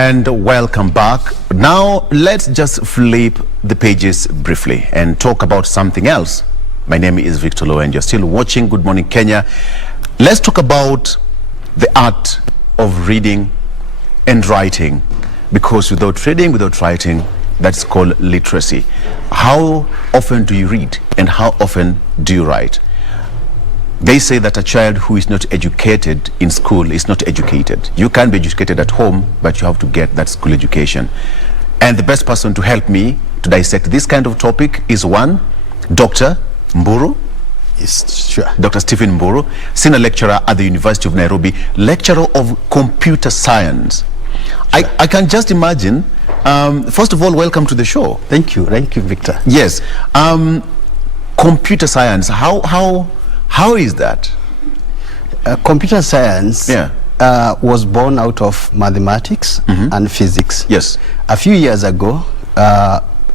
And welcome back. Now let's just flip the pages briefly and talk about something else. My name is Victor Oloo and you're still watching Good Morning Kenya. Let's talk about the art of reading and writing, because without reading, without writing, that's called literacy. How often do you read and how often do you write? They say that a child who is not educated in school is not educated. You can be educated at home, but you have to get that school education. And the best person to help me to dissect this kind of topic is one, Dr. Mburu. Yes, sure. Dr. Stephen Mburu, senior lecturer at the University of Nairobi, lecturer of computer science. Sure. I can just imagine, first of all, welcome to the show. Thank you, Victor. Yes. Computer science, how is that? Computer science was born out of mathematics and physics. Yes. A few years ago,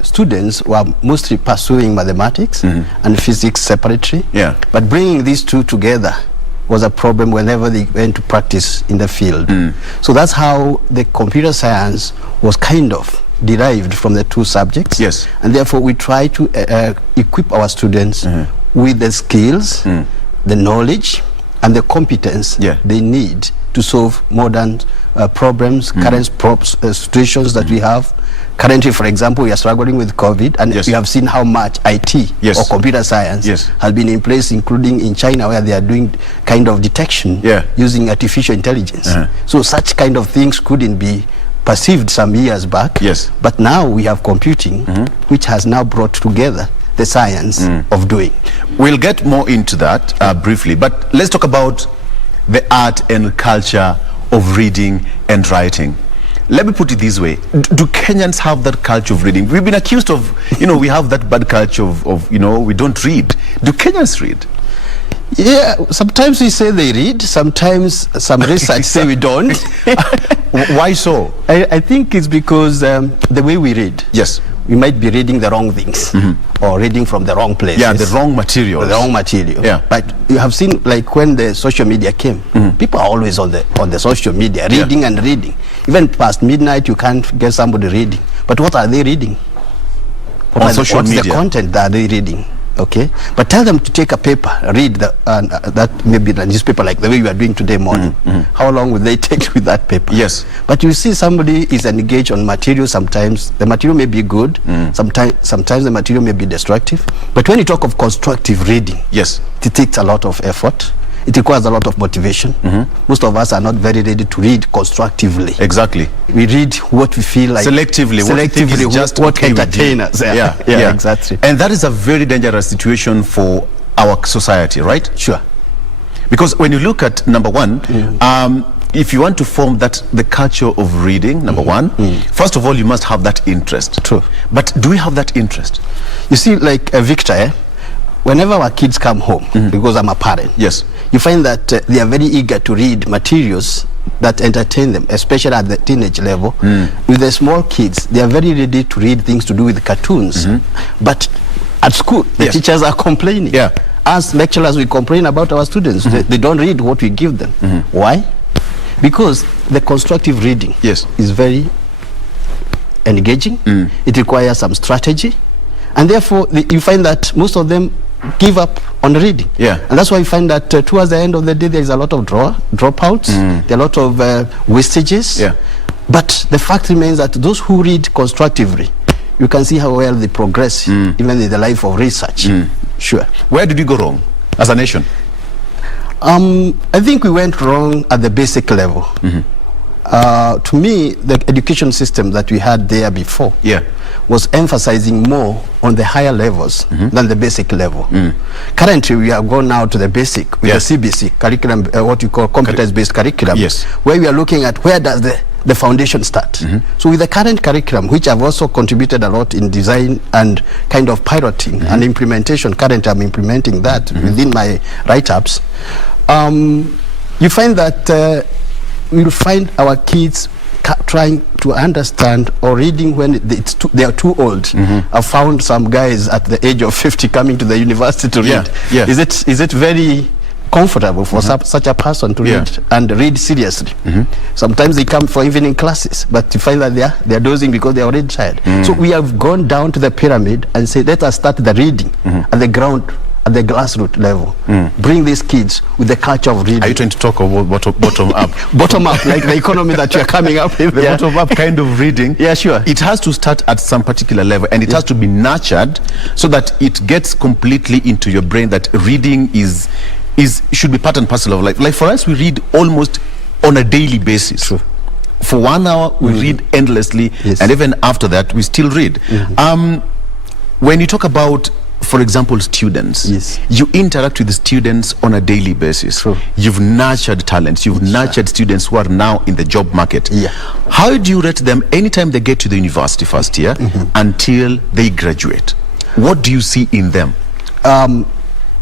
students were mostly pursuing mathematics and physics separately. Yeah. But bringing these two together was a problem whenever they went to practice in the field. So that's how the computer science was kind of derived from the two subjects. Yes. And therefore we try to equip our students with the skills, the knowledge, and the competence they need to solve modern problems, current situations that we have. Currently, for example, we are struggling with COVID, and we have seen how much IT or computer science has been in place, including in China, where they are doing kind of detection using artificial intelligence. So such kind of things couldn't be perceived some years back, but now we have computing, which has now brought together the science of doing. We'll get more into that briefly, but let's talk about the art and culture of reading and writing. Let me put it this way. Do Kenyans have that culture of reading? We've been accused of, we have that bad culture of we don't read. Do Kenyans read? Yeah, sometimes we say they read, sometimes some research say we don't. Why so? I think it's because the way we read. Yes. We might be reading the wrong things or reading from the wrong places. Yeah, the wrong material. The wrong material. Yeah. But you have seen, like when the social media came, people are always on the social media, reading and reading. Even past midnight, you can't get somebody reading. But what are they reading? What's the content that they reading? Okay, but tell them to take a paper, read that maybe the newspaper, like the way you are doing today morning. How long will they take with that paper? Yes. But you see, somebody is engaged on material. Sometimes the material may be good. Sometimes the material may be destructive. But when you talk of constructive reading, it takes a lot of effort. It requires a lot of motivation. Most of us are not very ready to read constructively. Exactly. We read what we feel like. Selectively. What entertains us. Yeah, exactly. And that is a very dangerous situation for our society, right? Sure. Because when you look at number one, if you want to form the culture of reading, number one, first of all, you must have that interest. True. But do we have that interest? You see, like Victor, whenever our kids come home, because I'm a parent, you find that they are very eager to read materials that entertain them, especially at the teenage level. With the small kids, they are very ready to read things to do with cartoons. But at school, the teachers are complaining. As lecturers, we complain about our students. They don't read what we give them. Why? Because the constructive reading is very engaging. It requires some strategy. And therefore, you find that most of them give up on reading. And that's why you find that towards the end of the day, there is a lot of dropouts, there are a lot of wastages. But the fact remains that those who read constructively, you can see how well they progress, even in the life of research. Sure. Where did we go wrong as a nation? I think we went wrong at the basic level. To me, the education system that we had there before was emphasizing more on the higher levels than the basic level. Currently, we have gone now to the basic with the CBC curriculum, what you call competence-based curriculum, where we are looking at where does the foundation start. So with the current curriculum, which I've also contributed a lot in design and kind of piloting and implementation, currently I'm implementing that within my write-ups, you find that we'll find our kids trying to understand or reading when they are too old. I found some guys at the age of 50 coming to the university to read. Is it very comfortable for such a person to read and read seriously. Sometimes they come for evening classes, but you find that they are dozing because they are already tired. So we have gone down to the pyramid and say, let us start the reading at the ground, at the grassroots level. Bring these kids with the culture of reading. Are you trying to talk about bottom up? Bottom up, like the economy that you are coming up with. The bottom up kind of reading. Yeah, sure. It has to start at some particular level, and it has to be nurtured so that it gets completely into your brain that reading should be part and parcel of life. Like for us, we read almost on a daily basis. True. For 1 hour, we read endlessly, and even after that, we still read. When you talk about, for example, students, you interact with the students on a daily basis. True. You've nurtured talents. You've nurtured students who are now in the job market. How do you rate them anytime they get to the university first year until they graduate? What do you see in them?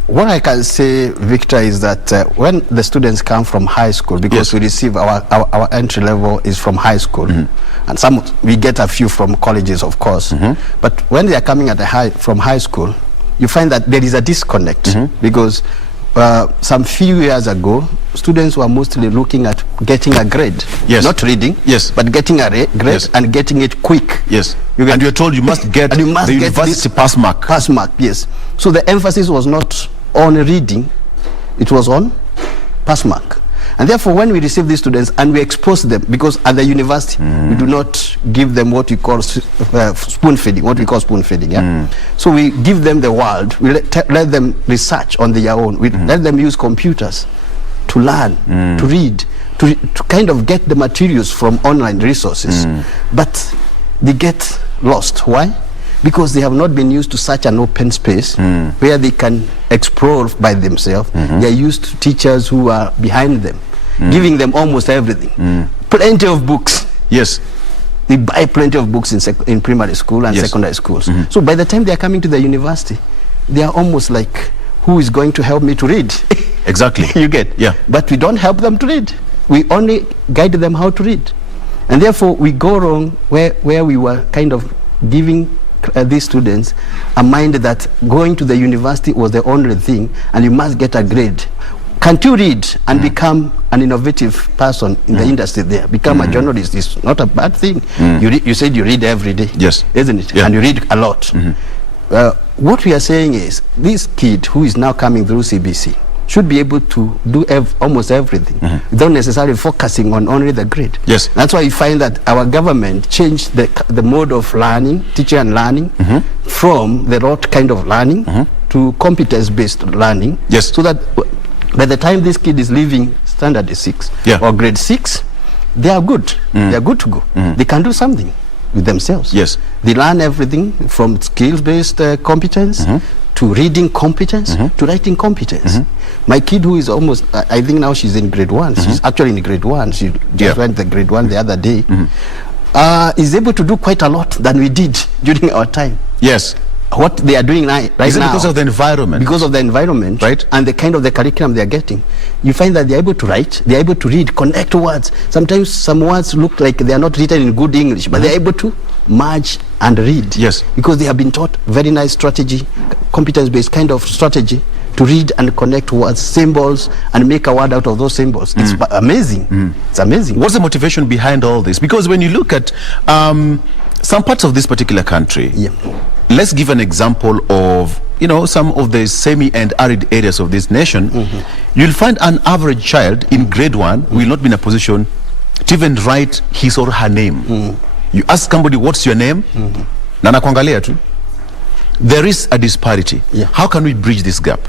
What I can say, Victor, is that when the students come from high school, because we receive our entry level is from high school, and some we get a few from colleges, of course. But when they are coming from high school, you find that there is a disconnect because some few years ago, students were mostly looking at getting a grade, not reading, but getting a grade and getting it quick. And you're told you must get the university pass mark. Pass mark, yes. So the emphasis was not on reading, it was on pass mark. And therefore, when we receive these students and we expose them, because at the university we do not give them what we call spoon feeding, So we give them the world, we let them research on their own, we let them use computers to learn, to read, to kind of get the materials from online resources. But they get lost. Why? Because they have not been used to such an open space where they can explore by themselves. They are used to teachers who are behind them, giving them almost everything. Plenty of books. They buy plenty of books in primary school and secondary schools. So by the time they are coming to the university, they are almost like, who is going to help me to read? Exactly. You get? But we don't help them to read. We only guide them how to read. And therefore, we go wrong where we were kind of giving these students a mind that going to the university was the only thing and you must get a grade. Can't you read and become an innovative person in the industry there? Become a journalist is not a bad thing. You said you read every day, isn't it? And you read a lot. What we are saying is this kid who is now coming through CBC should be able to do almost everything without necessarily focusing on only the grade. That's why you find that our government changed the mode of learning, teaching and learning, from the rote kind of learning to competence-based learning, so that by the time this kid is leaving standard 6 or grade 6, they are good. They are good to go. They can do something with themselves. They learn everything from skills-based competence to reading competence, to writing competence. My kid who is almost, I think now she's in grade 1. She's actually in grade 1. She just went the grade 1 the other day. Is able to do quite a lot than we did during our time. What they are doing right now. Is it because of the environment? Because of the environment, and the kind of the curriculum they are getting. You find that they are able to write, they are able to read, connect words. Sometimes some words look like they are not written in good English, but they are able to merge and read. Because they have been taught very nice strategy, competence-based kind of strategy to read and connect words, symbols, and make a word out of those symbols. It's amazing. It's amazing. What's the motivation behind all this? Because when you look at some parts of this particular country, let's give an example of, you know, some of the semi and arid areas of this nation. You'll find an average child in grade 1 will not be in a position to even write his or her name. You ask somebody, what's your name? Nana kuangalia tu. There is a disparity. How can we bridge this gap?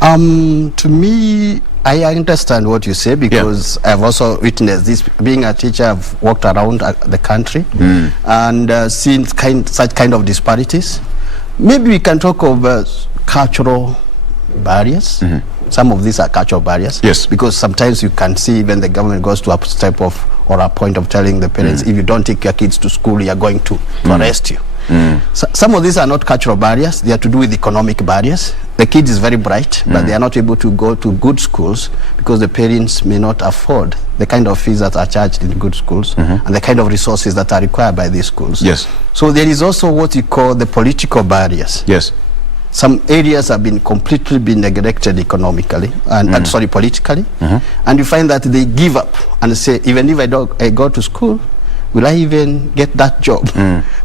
To me, I understand what you say, because I've also witnessed this. Being a teacher, I've walked around the country and seen such kind of disparities. Maybe we can talk of cultural barriers. Some of these are cultural barriers. Because sometimes you can see even the government goes to a step of or a point of telling the parents, if you don't take your kids to school, you are going to arrest you. So, some of these are not cultural barriers. They are to do with economic barriers. The kid is very bright, but they are not able to go to good schools because the parents may not afford the kind of fees that are charged in good schools and the kind of resources that are required by these schools. So there is also what you call the political barriers. some areas have been completely neglected economically and sorry, politically, and you find that they give up and say, even if I go to school, will I even get that job?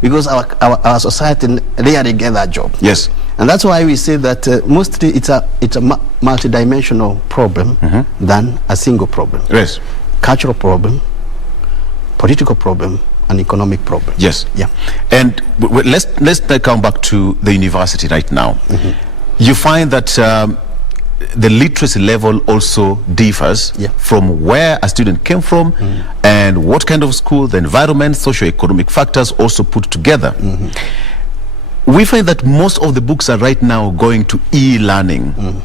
Because our society rarely get that job. Yes. And that's why we say that mostly it's a multidimensional problem than a single problem. Yes. Cultural problem, political problem, and economic problem. Yes. Yeah. And let's come back to the university right now. You find that the literacy level also differs from where a student came from and what kind of school, the environment, socio-economic factors also put together. We find that most of the books are right now going to e-learning.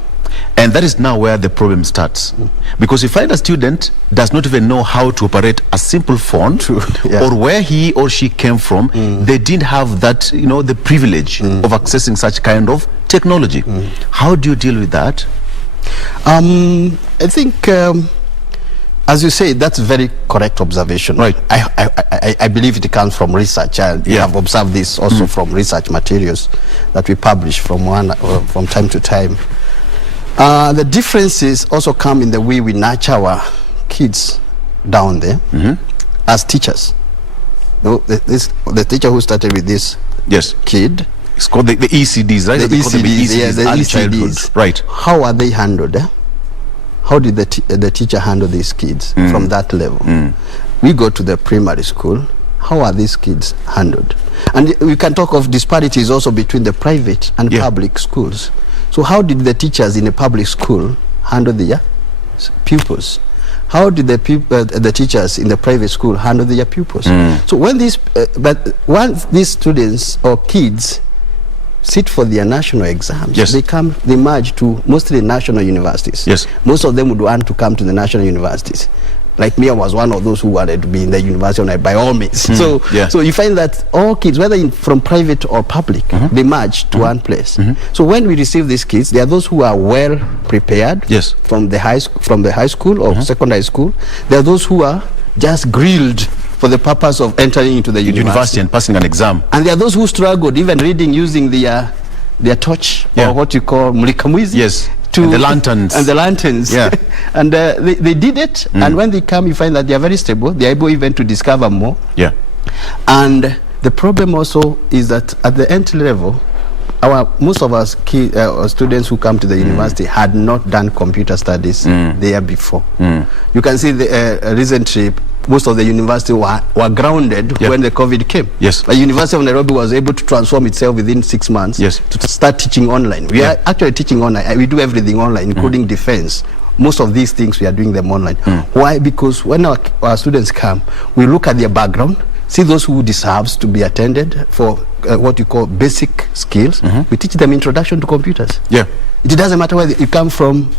And that is now where the problem starts. Because you find a student does not even know how to operate a simple phone, or where he or she came from, they didn't have that, you know, the privilege of accessing such kind of technology. How do you deal with that? I think, as you say, that's a very correct observation. Right. I believe it comes from research, and you have observed this also from research materials that we publish from time to time. The differences also come in the way we nurture our kids down there as teachers. You know, the teacher who started with this kid, it's called the ECDs, right? The ECDs, the ECDs. Right. How are they handled? How did the teacher handle these kids from that level? We go to the primary school. How are these kids handled? And we can talk of disparities also between the private and public schools. So how did the teachers in a public school handle their pupils? How did the teachers in the private school handle their pupils? So when once these students or kids sit for their national exams, they merge to mostly national universities. Most of them would want to come to the national universities. Like me, I was one of those who wanted to be in the university by all means. So you find that all kids, whether from private or public, they merge to one place. So when we receive these kids, there are those who are well prepared from the high school or secondary school. There are those who are just grilled for the purpose of entering into the university and passing an exam. And there are those who struggled, even reading using their torch, or what you call mulikamwizi. And the lanterns. And the lanterns. And they did it. And when they come, you find that they are very stable. They are able even to discover more. And the problem also is that at the entry level, most of us students who come to the university had not done computer studies there before. You can see recently, most of the university were grounded when the COVID came. The University of Nairobi was able to transform itself within 6 months to start teaching online. We are actually teaching online. We do everything online, including defense. Most of these things we are doing them online. Why? Because when our students come, we look at their background, see those who deserves to be attended for what you call basic skills. We teach them introduction to computers. It doesn't matter whether you come from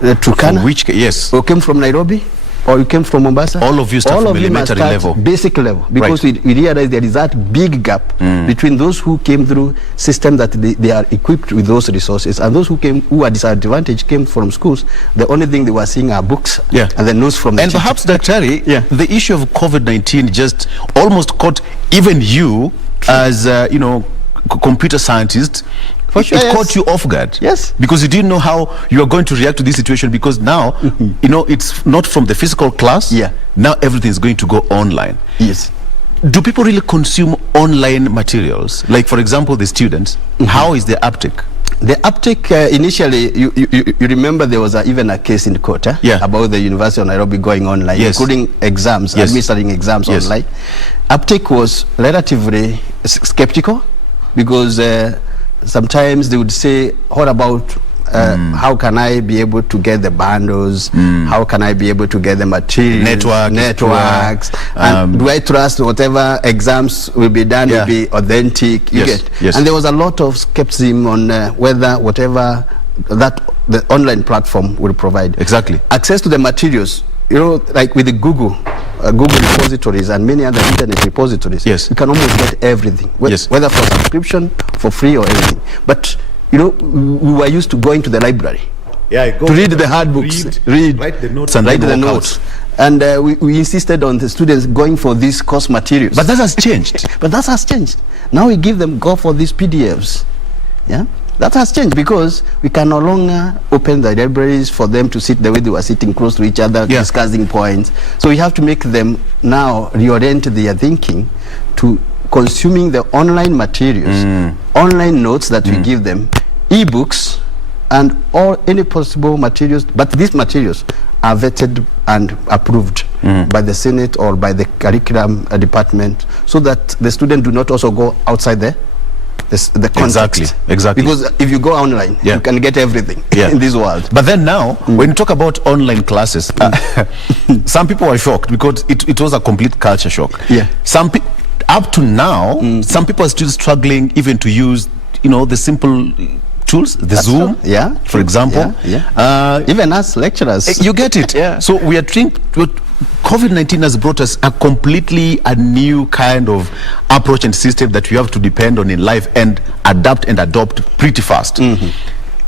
Turkana, or came from Nairobi, or you came from Mombasa. All of you start from elementary level, basic level, because we realize there is that big gap between those who came through system that they are equipped with those resources, and those who are disadvantaged came from schools. The only thing they were seeing are books and the notes from the teacher. Perhaps, Dr. the issue of COVID-19 just almost caught even you as computer scientist. For sure, it caught you off guard. Because you didn't know how you are going to react to this situation, because now it's not from the physical class. Now everything is going to go online. Do people really consume online materials? Like, for example, the students, how is the uptake? The uptake initially, you remember there was even a case in court about the University of Nairobi going online, including exams, administering exams online. Uptake was relatively skeptical, because sometimes they would say, what about how can I be able to get the bundles? How can I be able to get the materials? Networks. And do I trust whatever exams will be done will be authentic? And there was a lot of skepticism on whether whatever the online platform will provide. Access to the materials, like with the Google repositories and many other internet repositories, you can almost get everything, whether for subscription, for free, or anything. But we were used to going to the library to read the hard books, write the notes, and write the notes. And we insisted on the students going for these course materials. But that has changed. Now we give them, go for these PDFs. That has changed because we can no longer open the libraries for them to sit the way they were sitting close to each other, discussing points. So we have to make them now reorient their thinking to consuming the online materials, online notes that we give them, e-books, and all any possible materials. But these materials are vetted and approved by the Senate or by the curriculum department, so that the student do not also go outside the context. Exactly. Because if you go online, you can get everything in this world. But then now, when you talk about online classes, some people are shocked because it was a complete culture shock. Some people, up to now, some people are still struggling even to use, the simple tools, the Zoom, for example. Even us lecturers. You get it. So we are trying. COVID-19 has brought us a new kind of approach and system that we have to depend on in life and adapt and adopt pretty fast.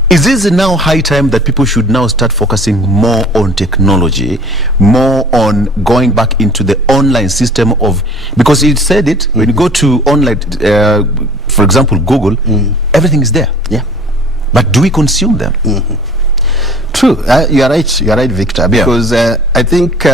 Is this now high time that people should now start focusing more on technology, more on going back into the online system of, because you said it, when you go to online, for example, Google, everything is there. But do we consume them? True. You are right, Victor, because I think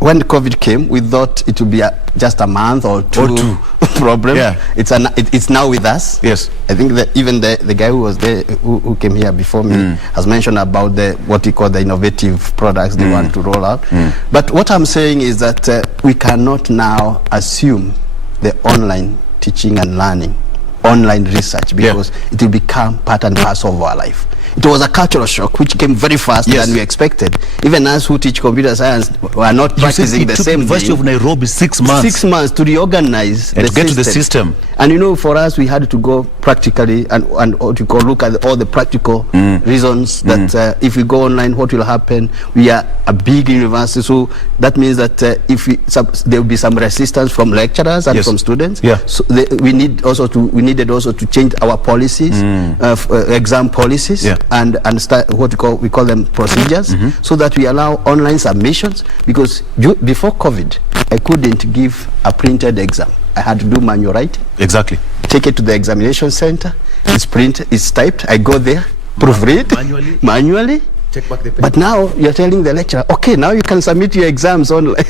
when COVID came, we thought it would be just a month or two problem. It's now with us. I think that even the guy who was there, who came here before me, has mentioned about what we call the innovative products they want to roll out. But what I'm saying is that we cannot now assume the online teaching and learning, online research, because it will become part and parcel of our life. It was a cultural shock which came very fast than we expected. Even us who teach computer science were not practicing the same thing. University of Nairobi 6 months. 6 months to reorganize and to get to the system. And for us, we had to go practically and what you call look at all the practical reasons that if we go online, what will happen? We are a big university, so that means that there will be some resistance from lecturers and from students. So we needed also to change our policies, exam policies. And start what we call them procedures, so that we allow online submissions, because before COVID I couldn't give a printed exam. I had to do manual writing. Take it to the examination center, it's printed, it's typed, I go there, proofread manually. Check back the paper. But now you're telling the lecturer, okay, now you can submit your exams online.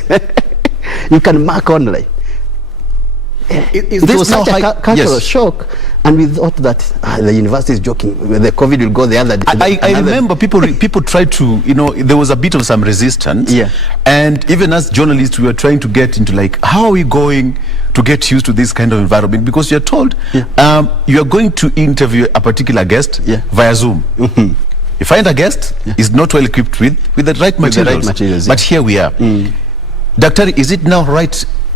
You can mark online. It was such a cultural shock, and we thought that the university is joking. The COVID will go the other day. I remember people tried to, there was a bit of some resistance. And even as journalists, we were trying to get into how are we going to get used to this kind of environment? Because you're told you are going to interview a particular guest via Zoom. You find a guest is not well equipped with the right materials. But here we are. Doctor, is it now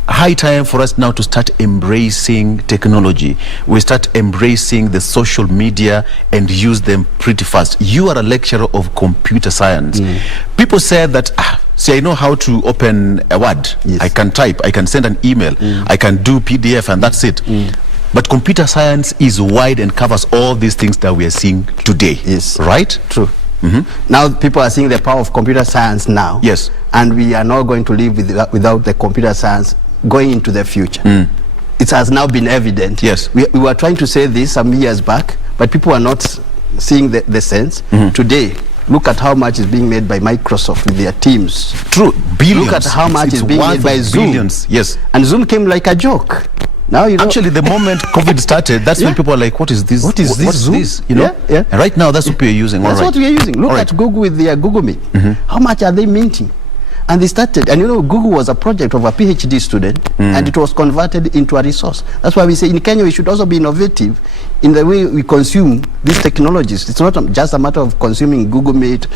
high time for us now to start embracing technology? We start embracing the social media and use them pretty fast. You are a lecturer of computer science. People say that, I know how to open a Word. I can type, I can send an email, I can do PDF, and that's it. But computer science is wide and covers all these things that we are seeing today. Right? True. Now people are seeing the power of computer science now. And we are not going to live without the computer science going into the future. It has now been evident. We were trying to say this some years back, but people are not seeing the sense. Today, look at how much is being made by Microsoft with their teams. True, billions. Look at how much is being made by Zoom. Billions. And Zoom came like a joke. Now actually the moment COVID started, that's when people are like, what is this? What is this? And right now that's what we are using. That's what we are using. Look at Google with their Google Meet. How much are they minting? And they started, and Google was a project of a PhD student, and it was converted into a resource. That's why we say in Kenya we should also be innovative in the way we consume these technologies. It's not just a matter of consuming Google Meet,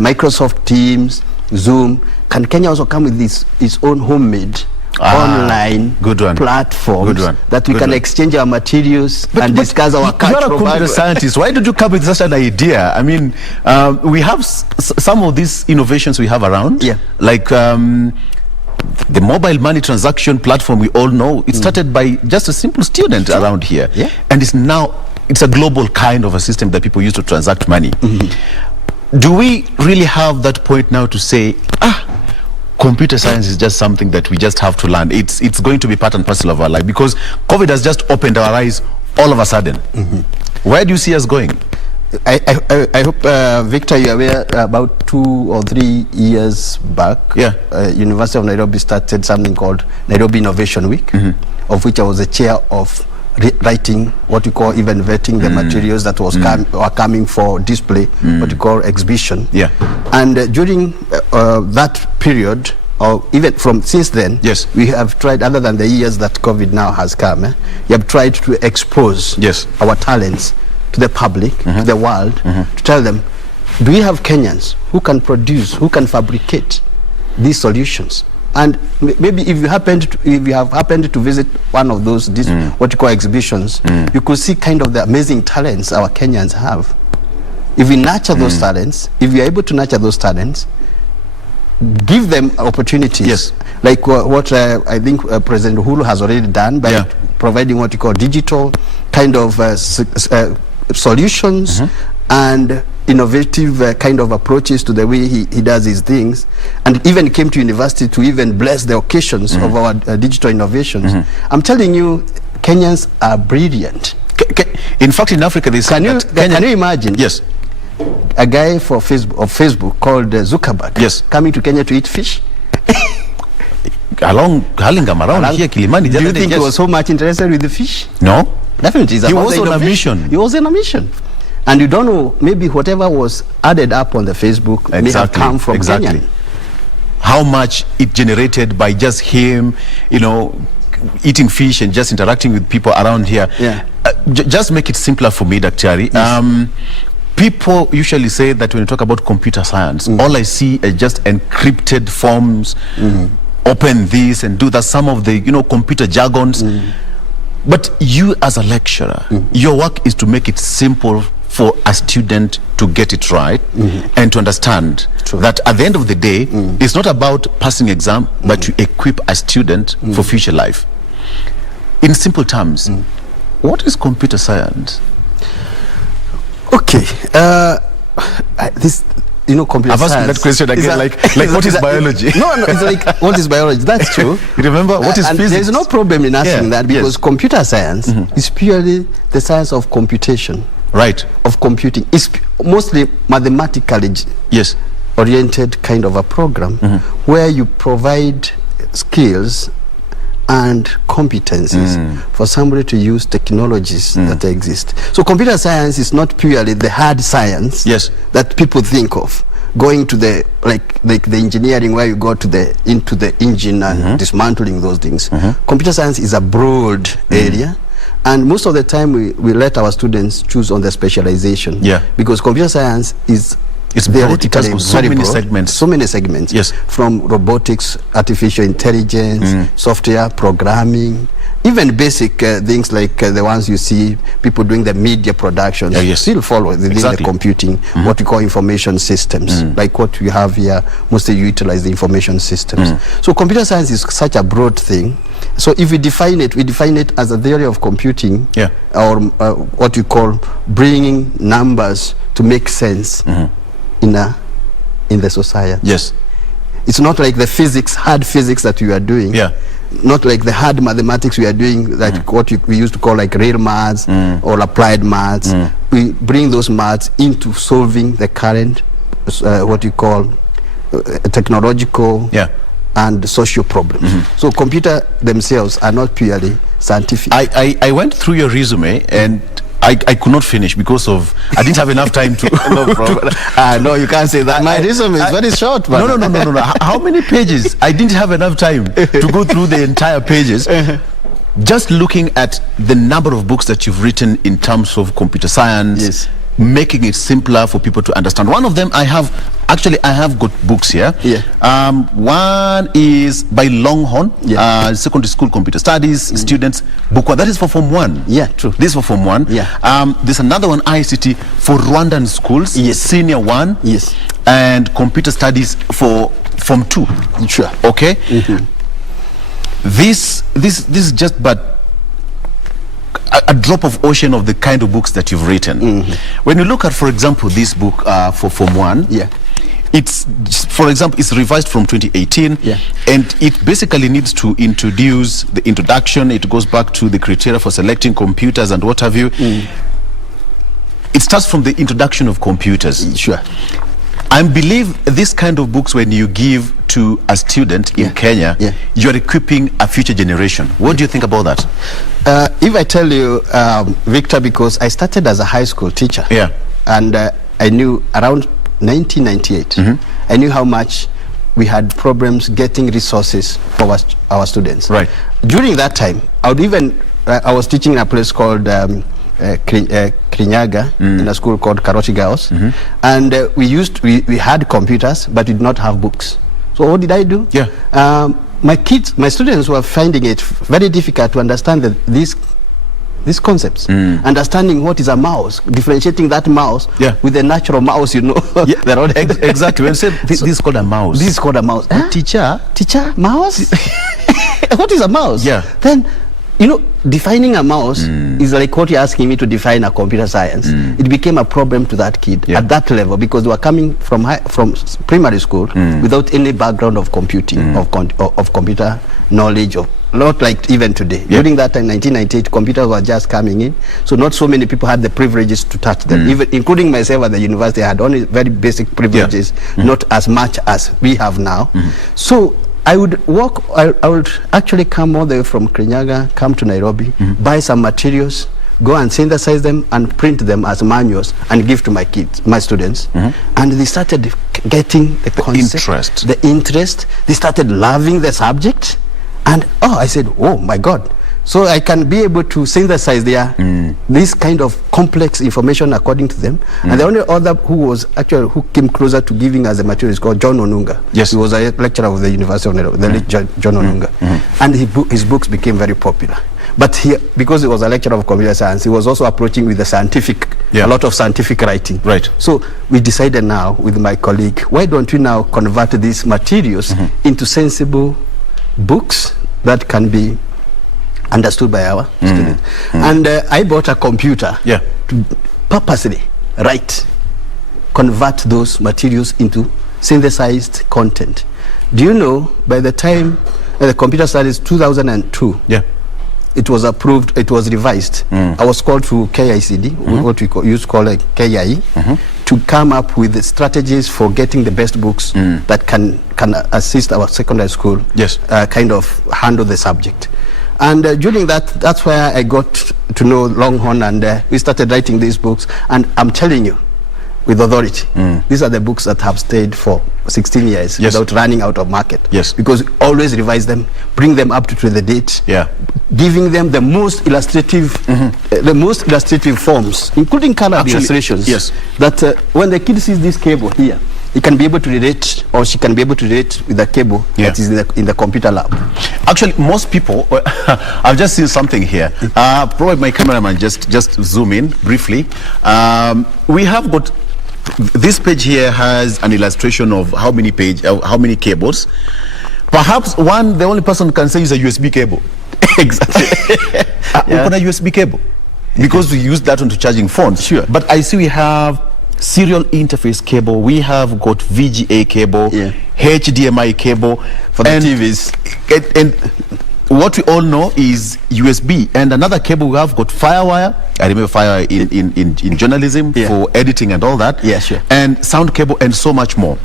Microsoft Teams, Zoom. Can Kenya also come with its own homemade online platforms that we can exchange our materials and discuss our culture? You're a computer scientist. Why did you come with such an idea? I mean, we have some of these innovations we have around, like the mobile money transaction platform. We all know it started by just a simple student around here, and it's a global kind of a system that people use to transact money. Do we really have that point now to say, computer science is just something that we just have to learn? It's going to be part and parcel of our life, because COVID has just opened our eyes all of a sudden. Where do you see us going? I hope, Victor, you're aware about 2 or 3 years back, University of Nairobi started something called Nairobi Innovation Week, of which I was the chair of writing what you call even vetting the materials that was are coming for display, what you call exhibition. And during that period, or even from since then, we have tried, other than the years that COVID now has come, we have tried to expose our talents to the public, to the world, to tell them, do we have Kenyans who can produce, who can fabricate these solutions? And maybe if you have happened to visit one of those what you call exhibitions, you could see kind of the amazing talents our Kenyans have. If we nurture those talents, if we are able to nurture those talents, give them opportunities, like what I think President Oloo has already done by providing what you call digital kind of solutions and innovative kind of approaches to the way he does his things, and even came to university to even bless the occasions of our digital innovations. I'm telling you, Kenyans are brilliant. In fact, in Africa, can you imagine? A guy for Facebook called Zuckerberg coming to Kenya to eat fish. Along here, Kilimani. Do you think he was so much interested with the fish? No, definitely. He was on a mission. He was on a mission, and you don't know, maybe whatever was added up on the Facebook may have come from Kenya. How much it generated by just him, you know, eating fish and just interacting with people around here. Just make it simpler for me, Daktari. People usually say that when you talk about computer science, all I see is just encrypted forms, open this and do that, some of the, you know, computer jargons. But you as a lecturer, your work is to make it simple for a student to get it right and to understand that at the end of the day, it's not about passing exam, but to equip a student for future life. In simple terms, what is computer science? Okay, this, you know, computer science. I've asked that question again, like what is biology? No, it's like, what is biology? That's true. Remember, what is physics? There's no problem in asking that, because computer science is purely the science of computation. Of computing. It's mostly mathematically oriented kind of a program where you provide skills and competencies for somebody to use technologies that exist. So computer science is not purely the hard science that people think of, going to the like the engineering where you go to into the engine and dismantling those things. Computer science is a broad area, and most of the time we let our students choose on the specialization, because computer science is broad. It has so many segments. So many segments. From robotics, artificial intelligence, software programming, even basic things like the ones you see people doing the media production. Still follow within the computing, what we call information systems, like what we have here. Mostly you utilize the information systems. So computer science is such a broad thing. So if we define it as a theory of computing, or what we call bringing numbers to make sense in the society. It's not like the physics, hard physics that we are doing. Not like the hard mathematics we are doing, like what we used to call like real maths or applied maths. We bring those maths into solving the current, what you call technological and social problems. So computer themselves are not purely scientific. I went through your resume and I could not finish because of I didn't have enough time to. No problem. No, you can't say that. My resume is very short. No. How many pages? I didn't have enough time to go through the entire pages. Just looking at the number of books that you've written in terms of computer science, making it simpler for people to understand. One of them I have got books here. One is by Longhorn, secondary school computer studies students, book 1. That is for Form 1. True. This is for Form 1. There's another one, ICT for Rwandan schools, Senior 1. And computer studies for Form 2. Okay. This is just but a drop of ocean of the kind of books that you've written. When you look at, for example, this book for Form 1, it's, for example, it's revised from 2018, and it basically needs to introduce the introduction. It goes back to the criteria for selecting computers and what have you. it starts from the introduction of computers. Sure. I believe this kind of books, when you give to a student in Kenya, you're equipping a future generation. What do you think about that? If I tell you, Victor, because I started as a high school teacher, and I knew around 1998, I knew how much we had problems getting resources for our students. Right. During that time, I was teaching in a place called Kirinyaga, in a school called Karoti Girls, and we had computers, but we did not have books. So what did I do? My students were finding it very difficult to understand these concepts. Understanding what is a mouse, differentiating that mouse with the natural mouse, you know. Exactly. When you say this is called a mouse. This is called a mouse. Huh? Teacher, mouse? What is a mouse? Then, you know, defining a mouse is like what you're asking me to define a computer science. It became a problem to that kid at that level, because they were coming from primary school without any background of computing, of computer knowledge, of not like even today. During that time, 1998, computers were just coming in, so not so many people had the privileges to touch them. Even including myself at the university, I had only very basic privileges, not as much as we have now. So I would I would actually come all the way from Kirinyaga, come to Nairobi, buy some materials, go and synthesize them and print them as manuals and give to my students. And they started getting the concept, the interest. They started loving the subject. And I said, oh my God. So I can be able to synthesize this kind of complex information according to them. And the only other who came closer to giving us the material is called John Onunga. He was a lecturer of the University of Nairobi, the late John Onunga. And his books became very popular. But because he was a lecturer of computer science, he was also approaching with a lot of scientific writing. Right. So we decided now with my colleague, why don't we now convert these materials into sensible books that can be understood by our students. And I bought a computer to purposely convert those materials into synthesized content. Do you know, by the time the computer studies 2002, it was approved, it was revised. I was called to KICD, what we used to call a KIE, to come up with the strategies for getting the best books that can assist our secondary school kind of handle the subject. And during that's where I got to know Longhorn, and we started writing these books. And I'm telling you, with authority, these are the books that have stayed for 16 years without running out of market. Because we always revise them, bring them up to the date, giving them the most illustrative, forms, including color illustrations. That when the kid sees this cable here, he can be able to relate, or she can be able to relate with the cable that is in the computer lab. Actually, most people, I've just seen something here. Probably my cameraman just zoom in briefly. We have got this page here has an illustration of how many cables. Perhaps the only person can say is a USB cable. Exactly. We put a USB cable because we use that one to charging phones. But I see we have serial interface cable, we have got VGA cable, HDMI cable for the TVs, and what we all know is USB. And another cable, we have got Firewire. I remember Firewire in journalism for editing and all that. And sound cable and so much more.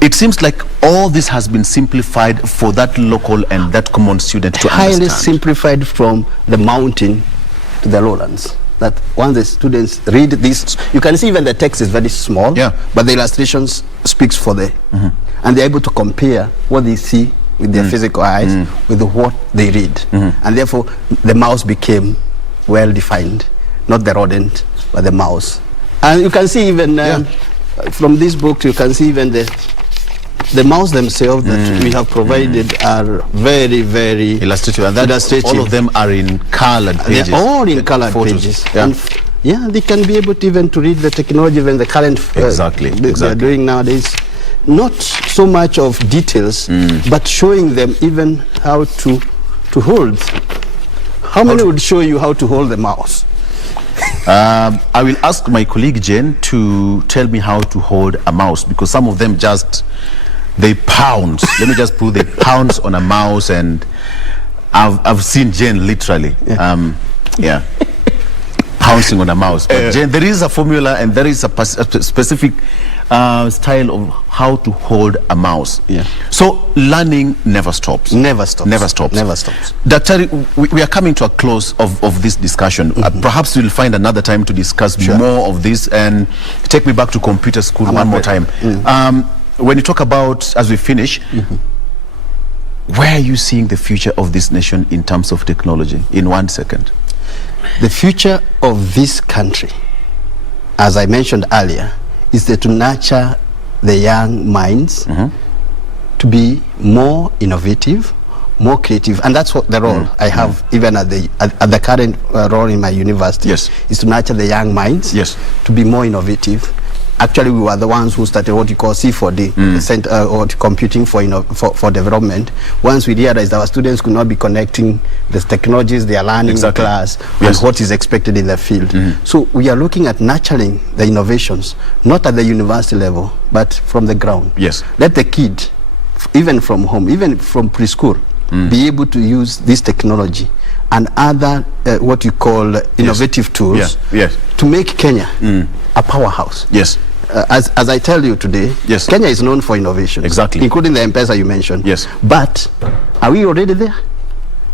It seems like all this has been simplified for that local and that common student to understand. Highly simplified from the mountain to the lowlands. That once the students read this, you can see even the text is very small, but the illustrations speaks for them. And they're able to compare what they see with their physical eyes with what they read. And therefore, the mouse became well defined, not the rodent, but the mouse. And you can see even from this book, you can see even the mouse themselves that we have provided are very, very illustrative. And all of them are in colored pages. They're all in colored pages. And they can be able to even to read the technology when the current they're doing nowadays. Not so much of details, but showing them even how to hold. How many would show you how to hold the mouse? I will ask my colleague Jane to tell me how to hold a mouse, because some of them they pounce. Let me just put the pounds on a mouse, and I've seen Jane literally. pouncing on a mouse. But Jane, there is a formula and there is a specific style of how to hold a mouse. Yeah. So learning never stops. Never stops. Never stops. Never stops. Dr. We are coming to a close of this discussion. Perhaps we'll find another time to discuss more of this, and take me back to computer school one more time. When you talk about, as we finish, where are you seeing the future of this nation in terms of technology in 1 second? The future of this country, as I mentioned earlier, is to nurture the young minds to be more innovative, more creative, and that's what the role I have even at the current role in my university. Yes. Is to nurture the young minds. Yes. To be more innovative. Actually, we were the ones who started what you call C4D, the Center or Computing for Development. Once we realized our students could not be connecting the technologies they are learning in class and what is expected in the field. So we are looking at nurturing the innovations, not at the university level, but from the ground. Yes. Let the kid, even from home, even from preschool, be able to use this technology and other what you call innovative tools to make Kenya a powerhouse. Yes. As I tell you today, Kenya is known for innovation. Exactly. Including the M-Pesa you mentioned. Yes. But are we already there?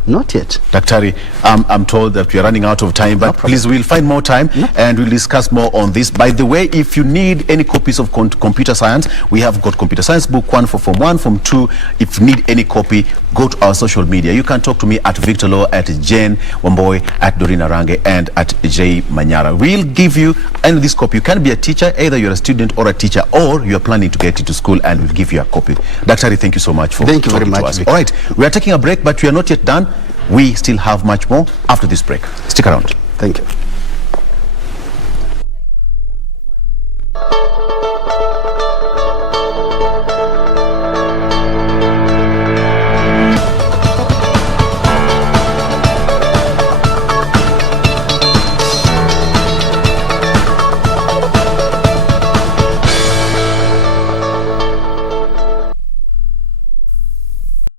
Not yet. Daktari, I'm told that we are running out of time, but please, we'll find more time and we'll discuss more on this. By the way, if you need any copies of computer science, we have got computer science book 1 for Form 1, Form 2. If you need any copy, go to our social media. You can talk to me at Victor Law, at Jane Wamboy, at Dorina Range, and at Jay Manyara. We'll give you any of this copy. You can be a teacher, either you're a student or a teacher, or you're planning to get into school, and we'll give you a copy. Daktari, thank you so much for Thank you very much, to us. Victor. All right, we are taking a break, but we are not yet done. We still have much more after this break. Stick around. Thank you.